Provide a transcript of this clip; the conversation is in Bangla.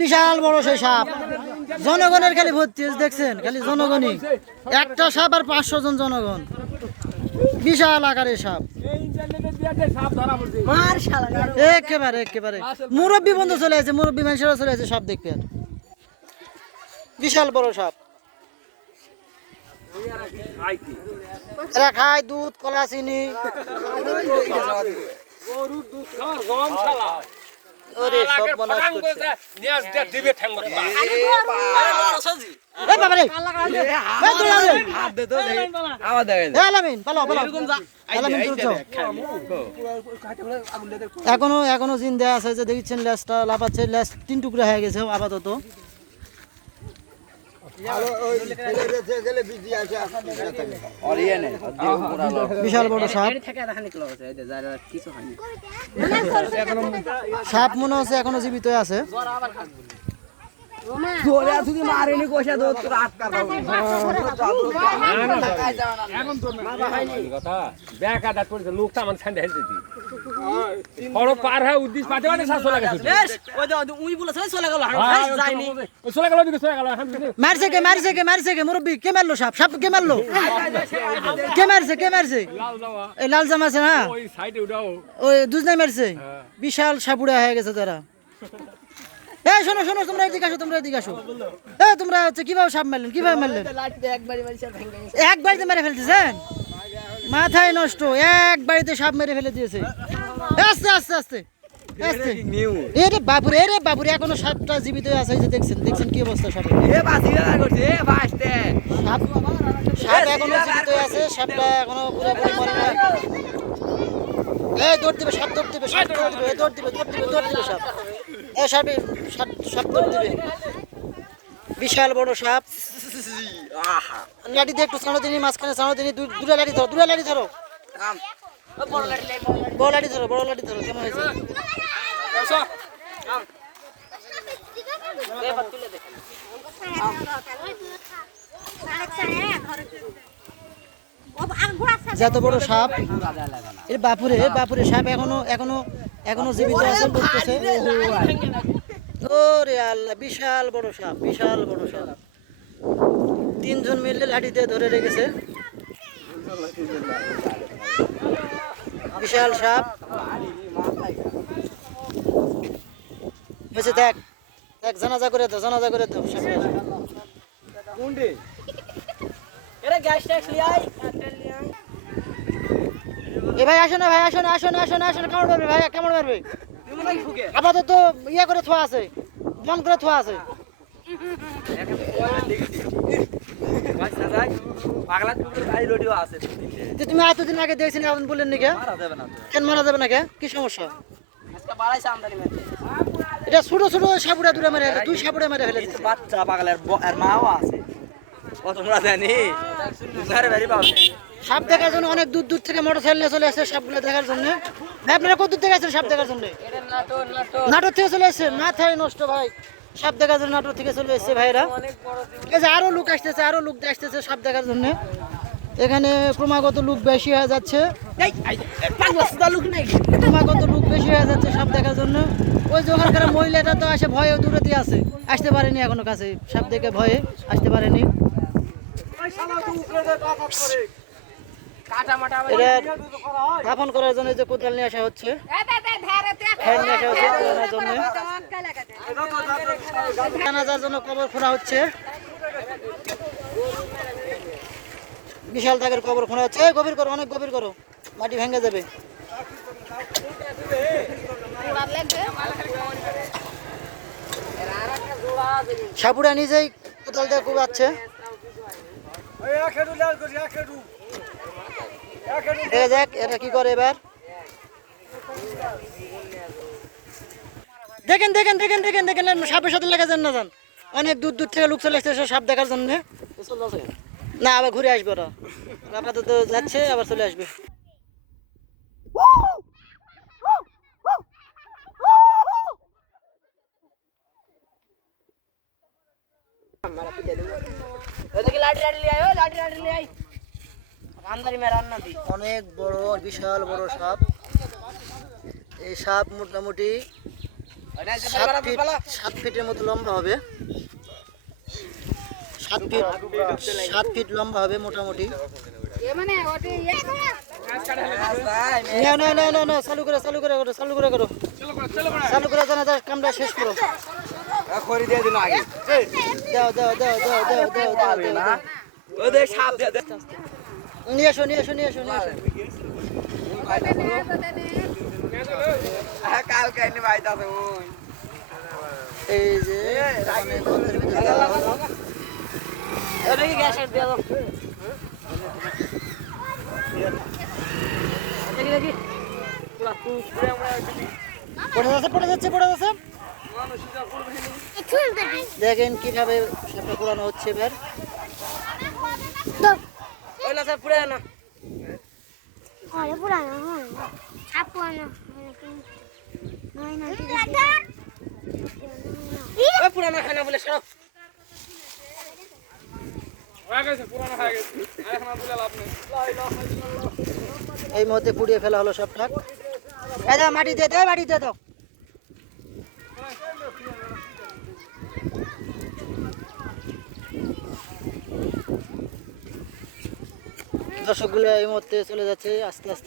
বিশাল বড় সেই সাপ। জনগণের খালি ভর্তি দেখছেন? খালি জনগণই। একটা সাপ আর পাঁচশো জন জনগণ। বিশাল আকারের সাপ। একেবারে একেবারে। মুরব্বী বন্ধু চলে আছে মুরব্বী মানুষেরা চলে আছে সাপ দেখতে। বিশাল বড় সাপ। এরা খায় দুধ কলা চিনি। এখনও এখনও জিন্দা আছে যে দেখছেন ল্যাসটা লাফাচ্ছে ল্যাস তিন টুকরা হয়ে গেছে আপাতত। বিশাল বড় সাপ। সাপ মনে হচ্ছে এখনও জীবিত আছে। বেকাদাত করেছে লোকটা আমার হেলতে দি বড় পার হয় উদ্দেশ্য পাতে সাতশো লাগে ছুটি চলে গেল। দিকে চলে গেল মারছে কে মারছে কে মারছে কে মুরব্বী কে মারলো সাপ? সাপ কে মারলো? কে মারছে কে মারছে? লাল যাওয়া এই লাল জামা আছে না? ওই সাইডে উঠাও। ওই দুজনাই মারছে। বিশাল সাপুড়া হয়ে গেছে তারা। এই শোনো শোনো তোমরা এদিকে আসো তোমরা এদিকে আসো। এ তোমরা হচ্ছে কীভাবে সাপ মারলেন কীভাবে মারলেন? এক বাড়িতে মেরে ফেলতেছেন? মাথায় নষ্ট এক বাড়িতে সাপ মেরে ফেলে দিয়েছে। আস্তে আস্তে আস্তে আস্তে। এরে বাবুরে এরে বাবুরে এখনও সাপটা জীবিত আছে যে দেখছেন দেখছেন কি অবস্থা সাপের? সাপ সাপ এখনও জীবিত আছে সাপটা এখনও পুরোপুরি মরে না দৌড় দিবে সাপ দৌড় দিবে সাপ দৌড় দিবে দৌড় দিবে দৌড় দিবে দৌড় দিবে সাপ। এ সাপে সাপ সাপ দৌড় দিবে। বিশাল বড় সাপ। লাঠি দিয়ে একটু ছাড়ো দিনই মাঝখানে ছাড়ো দিনই দুটা লাঠি ধরো দুটা লাঠি ধরো। বড় লাঠি ধরো বড় লাঠি ধরো কেমন হয়েছে? যত বড় সাপ এর বাপুরে বাপুরে সাপ এখনও এখনও এখনও জীবিত আছে বলতেছে? ওরে আল্লাহ বিশাল বড় সাপ বিশাল বড় সাপ। তিনজন মিলে লাঠি দিয়ে ধরে রেখেছে। বিশাল সাপ। হয়েছে দেখ দেখ জানাজা করে দাও জানাজা করে দাও সাপের এ ভাই, আসো না ভাই, আসো না আসো না আসো না আসো না। কেমন মারবে ভাই? কেমন মারবে আপাতত ইয়ে করে থোয়া আছে। বন করে থোয়া আছে। তুমি এতদিন আগে দেখছেন এখন বললেন নাকি? কেন মারা যাবে না কে কি সমস্যা? এটা ছোট ছোট সাপুড়া দূরে মেরে, দুই সাপুড়ে মেরে ফেলে বাচ্চা পাগলের মাও আছে। ও তোমরা জানি? সাপ দেখার জন্য অনেক দূর দূর থেকে মোটর সাইকেল চলে আসছে সাপগুলো দেখার জন্য। ভাই আপনারা কত দূর থেকে আসছেন সাপ দেখার জন্য? নাটোর থেকে চলে আসছে মাথায় নষ্ট ভাই। সাপ দেখার জন্য নাটোর থেকে চলে এসছে ভাইরা। এই যে আরও লোক আসতেছে আরও লোক আসতেছে সাপ দেখার জন্য। এখানে ক্রমাগত লোক বেশি হয়ে যাচ্ছে। ক্রমাগত লোক বেশি হয়ে যাচ্ছে সাপ দেখার জন্য। ওই যে ওখানকার মহিলাটা তো আসে ভয়ে দূরে দিয়ে আছে। আসতে পারেনি এখনও কাছে। সাপ দেখে ভয়ে আসতে পারেনি। এটা দাফন করার জন্য যে কোদাল নিয়ে আসা হচ্ছে। ফ্যান নিয়ে আসা হচ্ছে কোদালের জন্য। জানাজার জন্য কবর খোঁড়া হচ্ছে। বিশাল দাগের কবর খোঁড়া হচ্ছে। এই গভীর করো অনেক গভীর করো। মাটি ভেঙে যাবে। সাপুরা নিজেই কোদাল দিয়ে কুবাচ্ছে দেখা যাক এরা কি করে এবার? দেখেন দেখেন দেখেন দেখেন দেখেন সাপের সাথে লেগে যান না যান। অনেক দূর দূর থেকে লোক চলে আসছে সাপ দেখার জন্য। না, আবার ঘুরে আসবে ওরা। আপাতত যাচ্ছে, আবার চলে আসবে। লাঠি লাঠি লিয়ে লাঠি লাঠি লিয়ে অনেক বড় বিশাল বড় সাপ। এই সাপ মোটামুটি সাত ফিট সাত ফিটের মতো লম্বা হবে। সাত ফিট সাত ফিট লম্বা হবে মোটামুটি। না না না না না চালু করে চালু করে করো চালু করে করো। চালু করে জানা যার কামটা শেষ করো। খড়ি দিয়ে দিন আগে। দাও দাও দাও দাও দাও দাও দাও দাও। দাও সাপ দিয়ে দে। নিয়ে এসো নিয়ে এসো নিয়ে এসো নিয়ে এসো কালকে ভাই দাদা এই যে মানে যাচ্ছে পড়ে যাচ্ছে পড়ে দেখেন কীভাবে সেটা পুরানো হচ্ছে এবার। ওই না স্যার পুরা না। অনেক পুরানো হয় পুরানো নয় না ওই পুরা না খায় না বলে সরো। এই মুহূর্তে পুড়িয়ে ফেলা হলো সব ঠাক। এই দাও মাটি দিয়ে দাও মাটি দিয়ে দাও। দর্শকগুলো এই মুহূর্তে চলে যাচ্ছে আস্তে আস্তে।